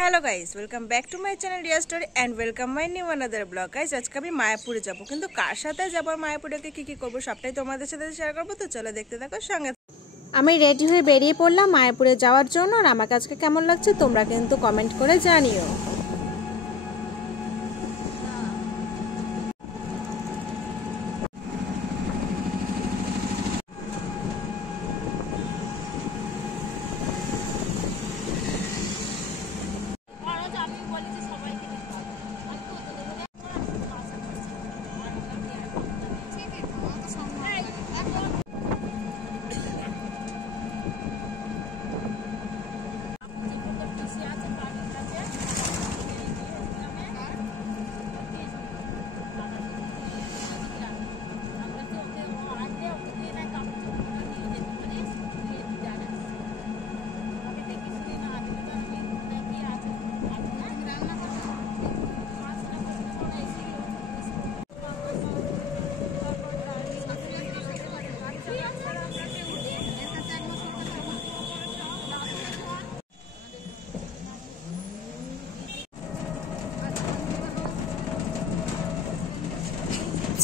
Hello guys, welcome back to my channel Riya story and welcome my new another blog. Guys আজকে আমি মায়াপুরে যাব, কিন্তু কার সাথে যাব আর মায়াপুরে কি কি করব সবটাই তোমাদের সাথে শেয়ার করব। তো চলো দেখতে থাকো সঙ্গে। আমি রেডি হয়ে বেরিয়ে পড়লাম মায়াপুরে যাওয়ার জন্য। আর আমার আজকে কেমন লাগছে তোমরা কিন্তু কমেন্ট করে জানিও।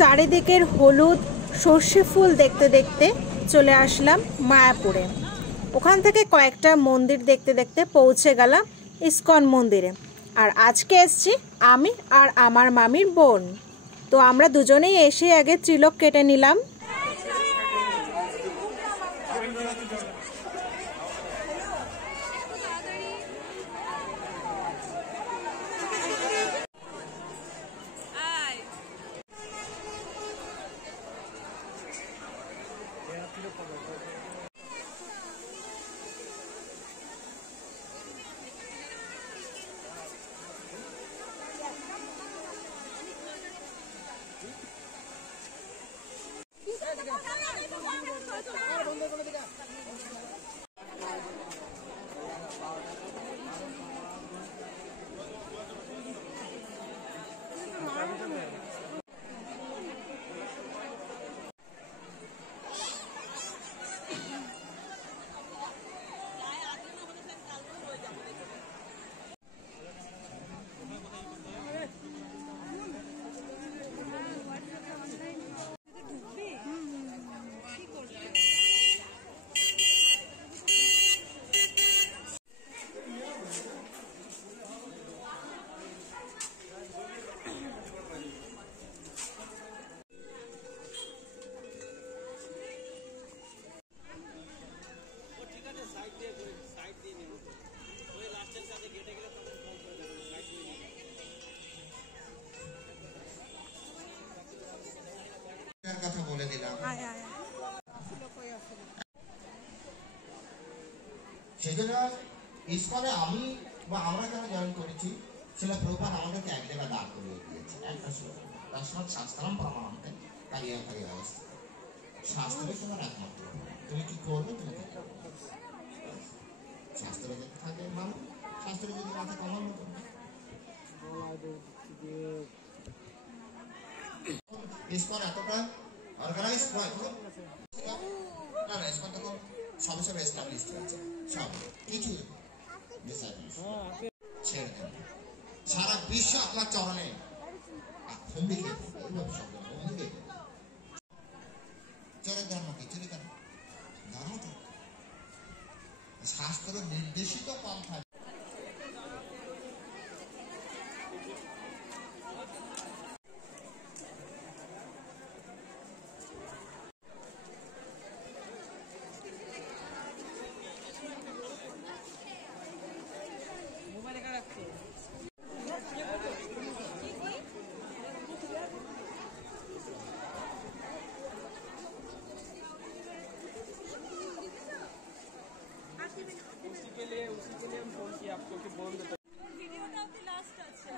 চারিদিকের হলুদ সর্ষে ফুল দেখতে দেখতে চলে আসলাম মায়াপুরে। ওখান থেকে কয়েকটা মন্দির দেখতে দেখতে পৌঁছে গেলাম ইস্কন মন্দিরে। আর আজকে এসছি আমি আর আমার মামির বোন। তো আমরা দুজনেই এসে আগে ত্রিলোক কেটে নিলাম। কথা বলে দিলাম। সেজন্য ইসকনে আমি বা আমরা কেন জয়েন করেছি সেটা প্রভুপাদ আমাদেরকে এক জায়গায় দাঁড় করিয়ে দিয়েছে। একটা তসমাৎ শাস্ত্রম প্রমাণন্তে কারিয়া কারিয়া অবস্থা। শাস্ত্রের তোমার একমাত্র তুমি কি করবে, তুমি কি করবে। শাস্ত্রে যদি থাকে মানুষ, শাস্ত্রে যদি না থাকে অমান্য করবে। ইসকন এতটা অর্গানাইজ নয়, না না, ইসকন তখন সবে সবে এস্টাবলিশড হয়েছে, সব কিছু ছেড়ে দেন। সারা বিশ্ব আপনার চরণে চলে ধর্ম কি চলে কেন ধর্ম তো শাস্ত্র নির্দেশিত পন্থা। उसी के लिए हम फोन किया आपको कि बोल देते ভিডিওটা অতি লাস্ট আছে।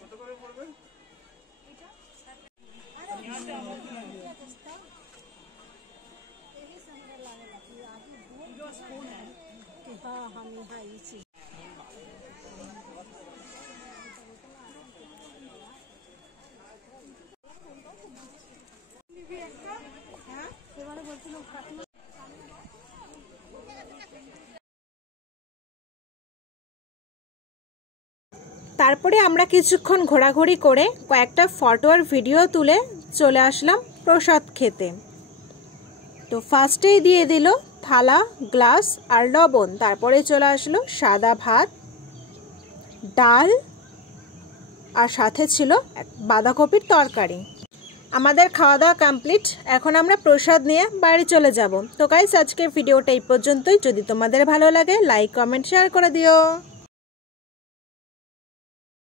কত করে পড়বে? हाँ हम यहाँ ही তারপরে আমরা কিছুক্ষণ ঘোরাঘুরি করে কয়েকটা ফটো আর ভিডিও তুলে চলে আসলাম প্রসাদ খেতে। তো ফার্স্টেই দিয়ে দিল থালা, গ্লাস আর লবণ, তারপরে চলে আসলো সাদা ভাত, ডাল আর সাথে ছিল বাঁধাকপির তরকারি। আমাদের খাওয়া দাওয়া কমপ্লিট, এখন আমরা প্রসাদ নিয়ে বাড়ি চলে যাব। তো গাইস, আজকের ভিডিওটা এই পর্যন্তই। যদি তোমাদের ভালো লাগে লাইক, কমেন্ট, শেয়ার করে দিও।